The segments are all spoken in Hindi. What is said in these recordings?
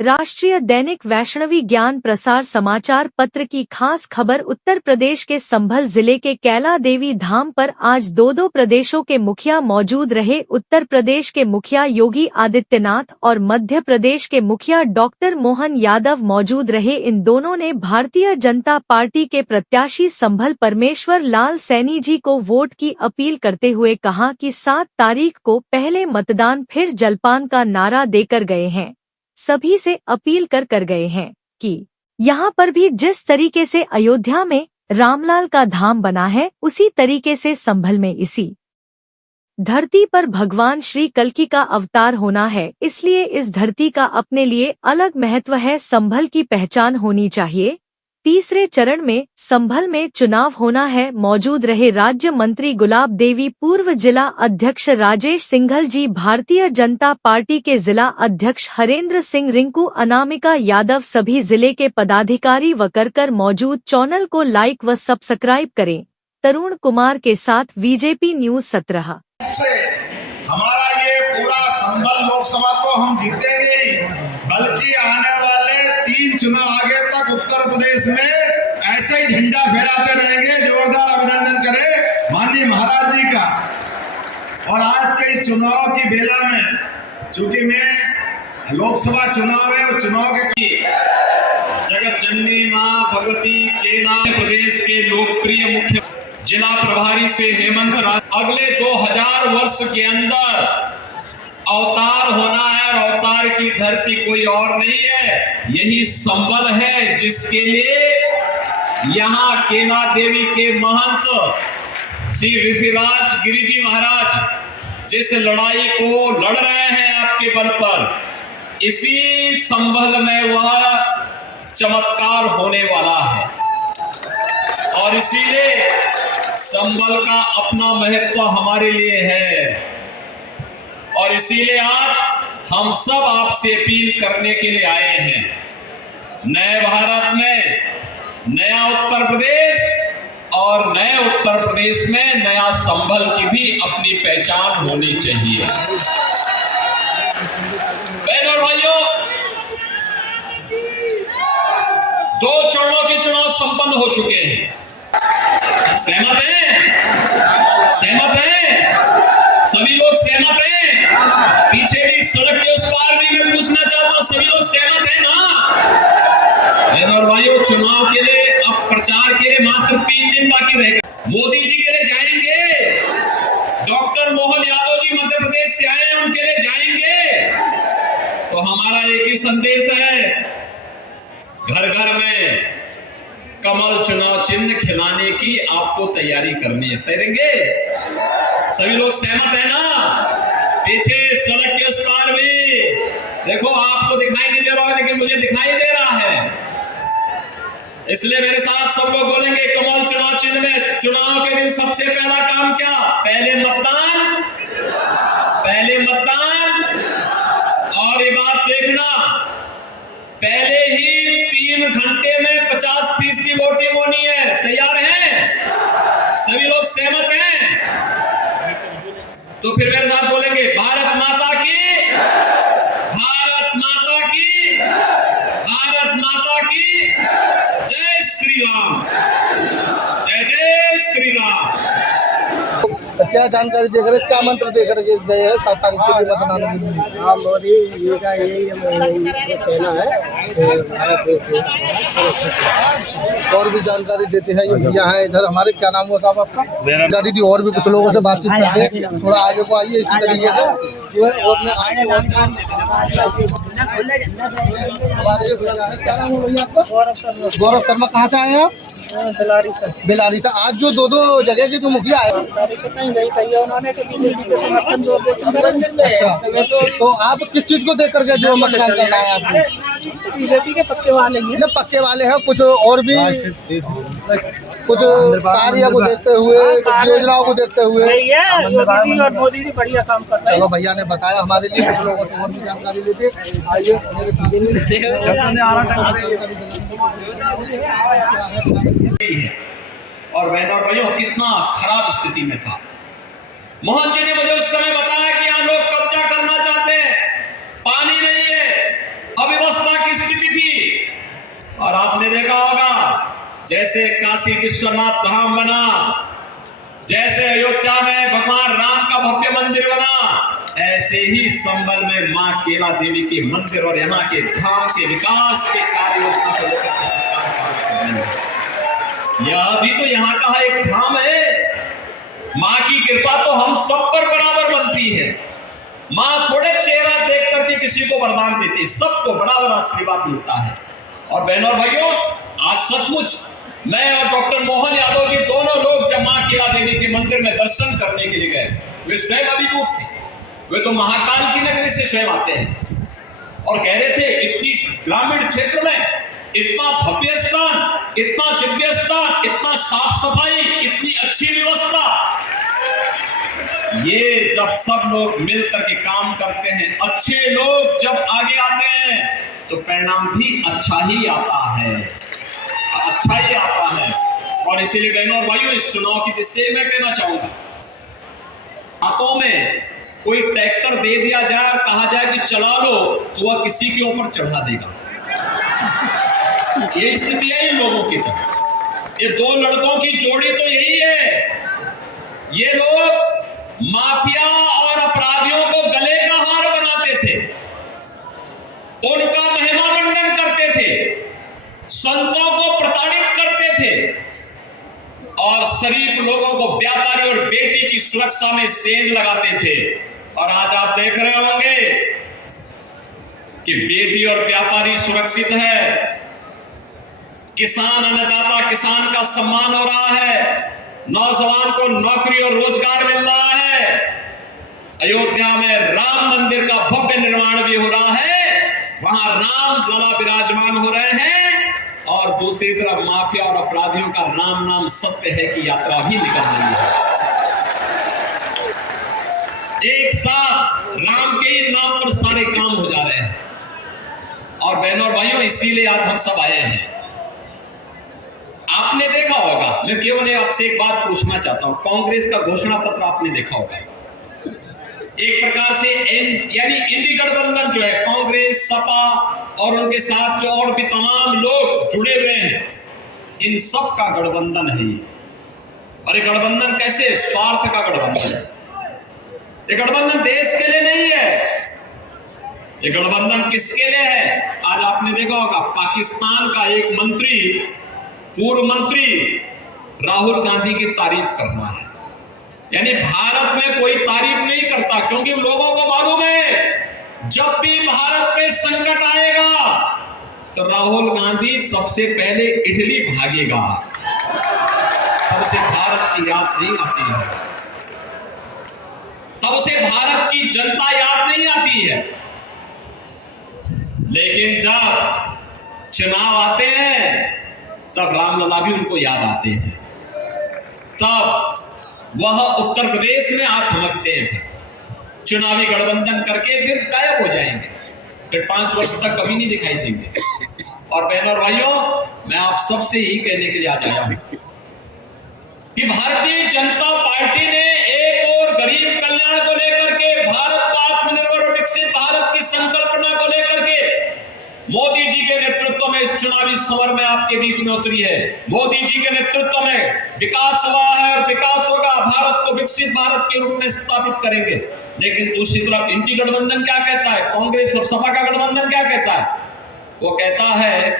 राष्ट्रीय दैनिक वैष्णवी ज्ञान प्रसार समाचार पत्र की खास खबर। उत्तर प्रदेश के संभल जिले के कैला देवी धाम पर आज दो प्रदेशों के मुखिया मौजूद रहे। उत्तर प्रदेश के मुखिया योगी आदित्यनाथ और मध्य प्रदेश के मुखिया डॉक्टर मोहन यादव मौजूद रहे। इन दोनों ने भारतीय जनता पार्टी के प्रत्याशी संभल परमेश्वर लाल सैनी जी को वोट की अपील करते हुए कहा कि 7 तारीख को पहले मतदान फिर जलपान का नारा देकर गए हैं। सभी से अपील कर गए हैं कि यहाँ पर भी जिस तरीके से अयोध्या में रामलाल का धाम बना है, उसी तरीके से संभल में इसी धरती पर भगवान श्री कल्कि का अवतार होना है। इसलिए इस धरती का अपने लिए अलग महत्व है। संभल की पहचान होनी चाहिए। तीसरे चरण में संभल में चुनाव होना है। मौजूद रहे राज्य मंत्री गुलाब देवी, पूर्व जिला अध्यक्ष राजेश सिंघल जी, भारतीय जनता पार्टी के जिला अध्यक्ष हरेंद्र सिंह, रिंकू, अनामिका यादव, सभी जिले के पदाधिकारी व कर मौजूद। चैनल को लाइक व सब्सक्राइब करें। तरुण कुमार के साथ बीजेपी न्यूज 17। हमारा ये पूरा संभल लोकसभा को हम जीतेंगे ही, बल्कि आने वाले 3 चुनाव आगे तक उत्तर प्रदेश में ऐसे ही झंडा फहराते रहेंगे। जोरदार अभिनंदन करें माननीय महाराज जी का। और आज के इस चुनाव की बेला में, चूंकि मैं लोकसभा चुनाव है, वो चुनाव के जगत जननी मां भगवती के नाम प्रदेश के लोकप्रिय मुख्य जिला प्रभारी से हेमंत राज, अगले 2000 वर्ष के अंदर अवतार होना है। और अवतार की धरती कोई और नहीं है, यही संभल है, जिसके लिए यहाँ कैला देवी के महंत श्री ऋषिराज गिरिजी महाराज जिस लड़ाई को लड़ रहे हैं आपके बल पर, इसी संभल में वह चमत्कार होने वाला है। और इसीलिए संभल का अपना महत्व हमारे लिए है। और इसीलिए आज हम सब आपसे अपील करने के लिए आए हैं। नए भारत में नया उत्तर प्रदेश, और नए उत्तर प्रदेश में नया संभल की भी अपनी पहचान होनी चाहिए। बहनों और भाइयों, 2 चरणों के चुनाव संपन्न हो चुके हैं। सहमत हैं? सहमत हैं? सभी लोग सहमत हैं? पीछे भी सड़क के उस पार भी मैं पूछना चाहता हूं, सभी लोग सहमत हैं ना? बहनों और भाइयों, चुनाव के लिए अब प्रचार के लिए मात्र 3 दिन बाकी रह गए। मोदी जी के लिए जाएंगे, डॉक्टर मोहन यादव जी मध्य प्रदेश से आए हैं, उनके लिए जाएंगे। तो हमारा एक ही संदेश है, घर घर में कमल चुनाव चिन्ह खिलाने की आपको तैयारी करनी है। तैरेंगे? सभी लोग सहमत है ना? पीछे सड़क के उस पार भी देखो, आपको दिखाई नहीं दे रहा है, लेकिन मुझे दिखाई दे रहा है। इसलिए मेरे साथ सब लोग बोलेंगे, कमल चुनाव चिन्ह में चुनाव के दिन सबसे पहला काम क्या? पहले मतदान, पहले मतदान। और ये बात देखना, पहले ही 3 घंटे में 50% वोटिंग होनी है। तैयार हैं? सभी लोग सहमत हैं? तो फिर मेरे साथ बोलेंगे, भारत माता की, भारत माता की, भारत माता की जय श्री राम, जय जय श्री राम। क्या जानकारी देकर क्या मंत्र देकर गए हैं 7 तारीख के लिए बताने के लिए? हाँ, मोदी जी का यही कहना है कि भारत देश। और भी जानकारी देते हैं ये भैया हैं इधर हमारे। क्या नाम हुआ साहब आपका? दीदी, और भी कुछ लोगों से बातचीत करते हैं, थोड़ा आगे को आइए। इसी तरीके से क्या नाम है भैया आपका? गौरव शर्मा। कहाँ से आए हैं आप? बेलारी से। आज जो 2 जगह के जो मुखिया आए, अच्छा, तो आप किस चीज को देख करके जो मतदान करना है आपको? बीजेपी के पक्के वाले हैं। पक्के वाले हैं, कुछ और भी कुछ कार्य को देखते हुए, योजनाओं को देखते हुए। और मोदी जी बढ़िया काम कर रहे हैं। चलो, भैया ने बताया हमारे लिए, कुछ लोगों से और भी जानकारी लेते। आइए मेरे और बहनों भाइयों, कितना खराब स्थिति में था। मोहन जी ने मुझे उस समय बताया कि यहाँ लोग कब्जा करना चाहते हैं, पानी नहीं है, अव्यवस्था जैसे काशी विश्वनाथ धाम बना, जैसे अयोध्या में भगवान राम का भव्य मंदिर बना, ऐसे ही संभल में मां केला देवी के मंदिर और यहाँ के धाम के विकास के कार्य योजना को लेकर यह भी तो यहाँ का एक धाम है। मां की कृपा तो हम सब पर बराबर बनती है। मां थोड़े चेहरा देख करके किसी को वरदान देती है, सबको बराबर आशीर्वाद मिलता है। और बहनों और भाइयों, आज सचमुच मैं और डॉक्टर मोहन यादव जी दोनों लोग जब मां केला देवी के मंदिर में दर्शन करने के लिए गए, वे स्वयं अभिभूत थे। वे तो महाकाल की नगरी से स्वयं आते हैं और कह रहे थे इतनी ग्रामीण क्षेत्र में इतना भव्य स्थान, इतना दिव्य स्थान, इतना साफ सफाई, इतनी अच्छी व्यवस्था, ये जब सब लोग मिल करके काम करते हैं, अच्छे लोग जब आगे आते हैं तो परिणाम भी अच्छा ही आता है, अच्छा ही आता है। और इसीलिए बहनों और भाइयों, इस चुनाव की दृष्टि से मैं कहना चाहूंगा, हाथों में कोई ट्रैक्टर दे दिया जाए और कहा जाए कि चला लो, तो वह किसी के ऊपर चढ़ा देगा। ये स्थिति है इन लोगों की। तो ये दो लड़कों की जोड़ी तो यही है। ये लोग माफिया और अपराधियों को गले का हार बनाते थे, उनका महिमा मंडन करते थे, संतों को प्रताड़ित करते थे और शरीफ लोगों को व्यापारी और बेटी की सुरक्षा में सेंध लगाते थे। और आज आप देख रहे होंगे कि बेटी और व्यापारी सुरक्षित है, किसान अन्नदाता किसान का सम्मान हो रहा है, नौजवान को नौकरी और रोजगार मिल रहा है, अयोध्या में राम मंदिर का भव्य निर्माण भी हो रहा है, वहां राम लला विराजमान हो रहे हैं, और दूसरी तरफ माफिया और अपराधियों का राम नाम सत्य है कि यात्रा भी निकल रही है। एक साथ राम के ही नाम पर सारे काम हो जा रहे हैं। और बहनों और भाइयों, इसीलिए आज हम सब आए हैं। आपने देखा होगा, मैं केवल आपसे एक बात पूछना चाहता हूं, कांग्रेस का घोषणा पत्र आपने देखा होगा। एक प्रकार से यानी इंडी गठबंधन जो है, कांग्रेस, सपा और उनके साथ जो और भी तमाम लोग जुड़े हुए हैं, इन सब का गठबंधन है ये। और ये गठबंधन कैसे? स्वार्थ का गठबंधन है। ये गठबंधन देश के लिए नहीं है, ये गठबंधन किसके लिए है? आज आपने देखा होगा, पाकिस्तान का एक मंत्री, पूर्व मंत्री राहुल गांधी की तारीफ करना है। यानी भारत में कोई तारीफ नहीं करता, क्योंकि लोगों को मालूम है जब भी भारत पे संकट आएगा तो राहुल गांधी सबसे पहले इटली भागेगा, तब उसे भारत की याद नहीं आती है, तब उसे भारत की जनता याद नहीं आती है। लेकिन जब चुनाव आते हैं तब रामलला भी उनको याद आते हैं, तब वह उत्तर प्रदेश में हाथ थमकते हैं, चुनावी गठबंधन करके फिर गायब हो जाएंगे, फिर 5 वर्ष तक कभी नहीं दिखाई देंगे। और बहनों और भाइयों, मैं आप सबसे यही कहने के लिए आज आया हूं कि भारतीय जनता पार्टी ने एक और गरीब कल्याण को लेकर के, भारत का आत्मनिर्भर और विकसित भारत की संकल्पना को लेकर के मोदी जी के नेतृत्व में इस चुनावी समर में आपके बीच में उतरी है। मोदी जी के नेतृत्व में विकास हुआ है और विकास होगा, भारत को विकसित भारत के रूप में स्थापित करेंगे। लेकिन दूसरी तरफ इंडी गठबंधन क्या कहता है, कांग्रेस और सपा का गठबंधन क्या कहता है? वो कहता है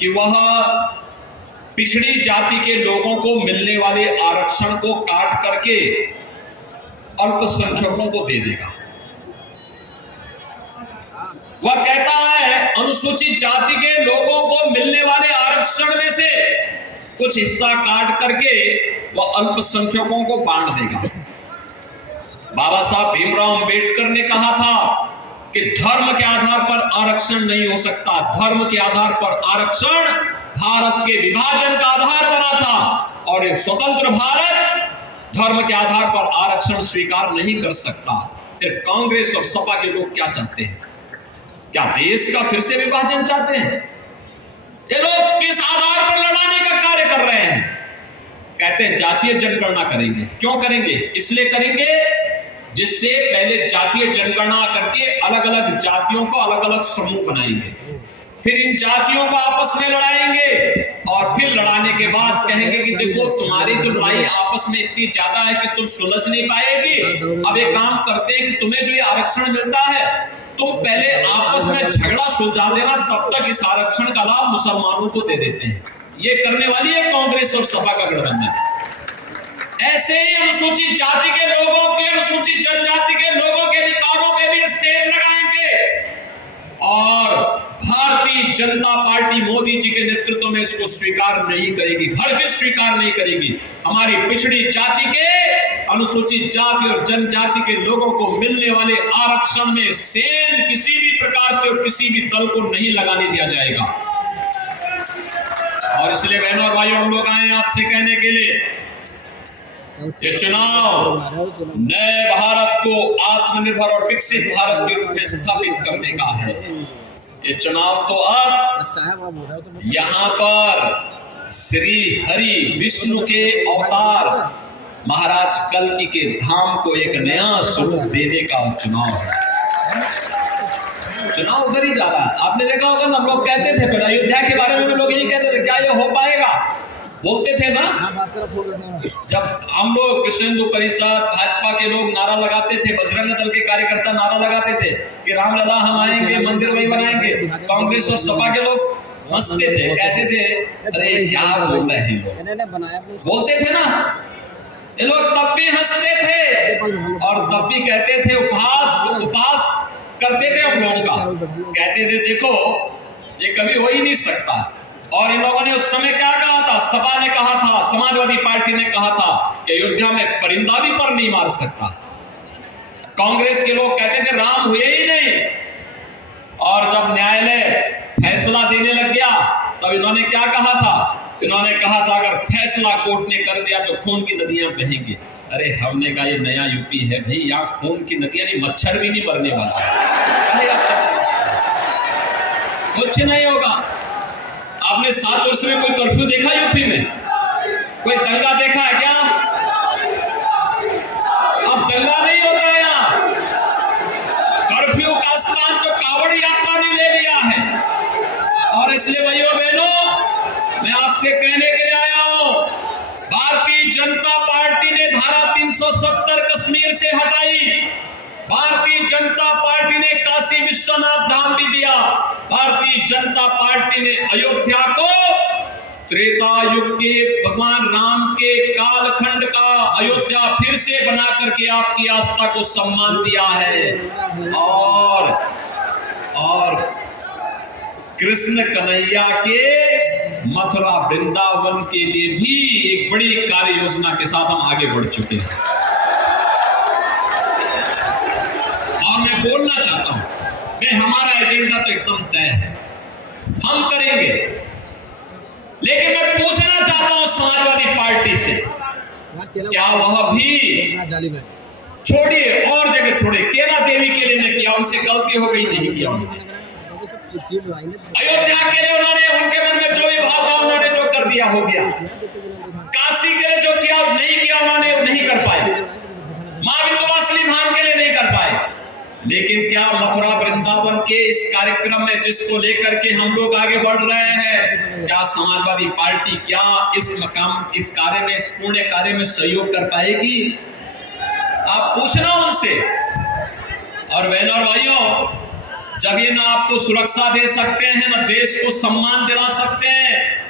कि वह पिछड़ी जाति के लोगों को मिलने वाले आरक्षण को काट करके अल्पसंख्यकों को दे देगा। वह कहता है अनुसूचित जाति के लोगों को मिलने वाले आरक्षण में से कुछ हिस्सा काट करके वह अल्पसंख्यकों को बांट देगा। बाबा साहब भीमराव अंबेडकर ने कहा था कि धर्म के आधार पर आरक्षण नहीं हो सकता, धर्म के आधार पर आरक्षण भारत के विभाजन का आधार बना था, और एक स्वतंत्र भारत धर्म के आधार पर आरक्षण स्वीकार नहीं कर सकता। फिर कांग्रेस और सपा के लोग क्या चाहते हैं? क्या देश का फिर से विभाजन चाहते हैं? ये लोग किस आधार पर लड़ाने का कार्य कर रहे हैं? कहते हैं जातीय जनगणना करेंगे। क्यों करेंगे? इसलिए करेंगे जिससे पहले जातीय जनगणना करके अलग अलग जातियों को अलग अलग समूह बनाएंगे, फिर इन जातियों को आपस में लड़ाएंगे और फिर लड़ाने के बाद कहेंगे कि देखो तुम्हारी तो लड़ाई आपस में इतनी ज्यादा है कि तुम सुलझ नहीं पाएगी। अब एक काम करते हैं कि तुम्हें जो ये आरक्षण मिलता है तुम पहले आपस में झगड़ा सुलझा देना, तब तक इस आरक्षण का लाभ मुसलमानों को दे देते हैं। ये करने वाली है कांग्रेस और सपा का गठबंधन। ऐसे ही अनुसूचित जाति के लोगों के, अनुसूचित जनजाति के लोगों के अधिकारों पे भी सेल लगाएंगे और भारतीय जनता पार्टी मोदी जी के नेतृत्व में इसको स्वीकार नहीं करेगी, हरगिज़ स्वीकार नहीं करेगी। हमारी पिछड़ी जाति के, अनुसूचित जाति और जनजाति के लोगों को मिलने वाले आरक्षण में सेल किसी भी प्रकार से और किसी भी दल को नहीं लगाने दिया जाएगा। और इसलिए बहनों और भाइयों, हम लोग आए आपसे कहने के लिए, ये चुनाव नए भारत को आत्मनिर्भर और विकसित भारत के रूप में स्थापित करने का है। ये चुनाव तो अब यहाँ पर श्री हरि विष्णु के अवतार महाराज कल्कि के धाम को एक नया स्वरूप देने का चुनाव है। चुनाव उधर ही जा रहा है। आपने देखा होगा ना, हम लोग कहते थे फिर अयोध्या के बारे में भी लोग यही कहते थे, क्या ये हो पाएगा, बोलते थे ना। जब हम लोग विश्व हिंदू परिषद भाजपा के लोग नारा लगाते थे, बजरंग दल के कार्यकर्ता नारा लगाते थे कि रामलला हम आएंगे, मंदिर वही बनाएंगे, कांग्रेस और सपा के लोग हंसते थे, कहते थे अरे क्या बोल रहे हैं लोग, बोलते थे ना। ये लोग तब भी हंसते थे और तब भी कहते थे, उपहास करते थे हम लोगों का, कहते थे देखो ये कभी हो ही नहीं सकता। और इन लोगों ने उस समय क्या कहा था, सपा ने कहा था, समाजवादी पार्टी ने कहा था कि अयोध्या में परिंदा भी पर नहीं मार सकता। कांग्रेस के लोग कहते थे राम हुए ही नहीं। और जब न्यायालय फैसला देने लग गया तब इन्होंने क्या कहा था, इन्होंने कहा था अगर फैसला कोर्ट ने कर दिया तो खून की नदियां बहेंगी। अरे हमने कहा ये नया यूपी है भाई, यहाँ खून की नदियां नहीं, मच्छर भी नहीं मरने वाला, कुछ नहीं होगा। आपने 7 वर्ष में कोई कर्फ्यू देखा यूपी में, कोई दंगा देखा है क्या? अब दंगा नहीं होता है यहाँ। कर्फ्यू का स्थान तो कांवड़ यात्रा ने ले लिया है। और इसलिए भाइयों बहनों, मैं आपसे कहने के लिए आया हूं, भारतीय जनता पार्टी ने धारा 370 कश्मीर से हटाई, भारतीय जनता पार्टी ने काशी विश्वनाथ धाम भी दिया, भारतीय जनता पार्टी ने अयोध्या को त्रेता युग के भगवान राम के कालखंड का अयोध्या फिर से बना करके आपकी आस्था को सम्मान दिया है। और कृष्ण कन्हैया के मथुरा वृंदावन के लिए भी एक बड़ी कार्य योजना के साथ हम आगे बढ़ चुके हैं। और मैं बोलना चाहता हूं कि हमारा एजेंडा तो एकदम तय है, हम करेंगे। लेकिन मैं पूछना चाहता हूं समाजवादी पार्टी से, क्या वह भी छोड़िए और जगह छोड़े, केला देवी के लिए नहीं किया, उनसे गलती हो गई, नहीं किया उन्होंने। अयोध्या के लिए उन्होंने, उनके मन में जो भी भाव था उन्होंने जो कर दिया हो गया। काशी के लिए जो किया नहीं किया उन्होंने, नहीं कर पाए। मां विंध्यवासिनी धाम के लिए नहीं कर पाए। लेकिन क्या मथुरा वृंदावन के इस कार्यक्रम में जिसको लेकर के हम लोग आगे बढ़ रहे हैं, क्या समाजवादी पार्टी क्या इस कार्य में, इस पुण्य कार्य में सहयोग कर पाएगी? आप पूछना उनसे। और बहनों और भाइयों, जब ये ना आपको सुरक्षा दे सकते हैं, न देश को सम्मान दिला सकते हैं,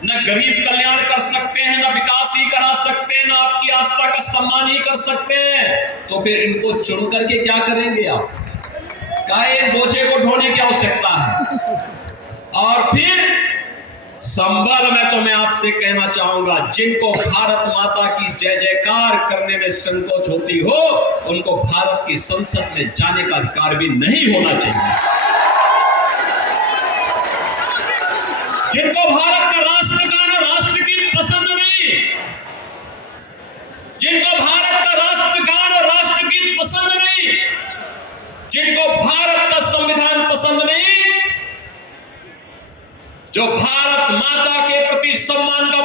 न गरीब कल्याण कर सकते हैं, न विकास ही करा सकते हैं, न आपकी आस्था का सम्मान ही कर सकते हैं, तो फिर इनको चुन करके क्या करेंगे आप? काहे बोझे को ढोने की आवश्यकता है? और फिर संबल में तो मैं आपसे कहना चाहूंगा, जिनको भारत माता की जय जयकार करने में संकोच होती हो, उनको भारत की संसद में जाने का अधिकार भी नहीं होना चाहिए। जिनको भारत का राष्ट्रगान और राष्ट्रगीत पसंद नहीं, जिनको भारत का राष्ट्रगान और राष्ट्रगीत पसंद नहीं, जिनको भारत का संविधान पसंद नहीं, जो भारत माता के प्रति सम्मान का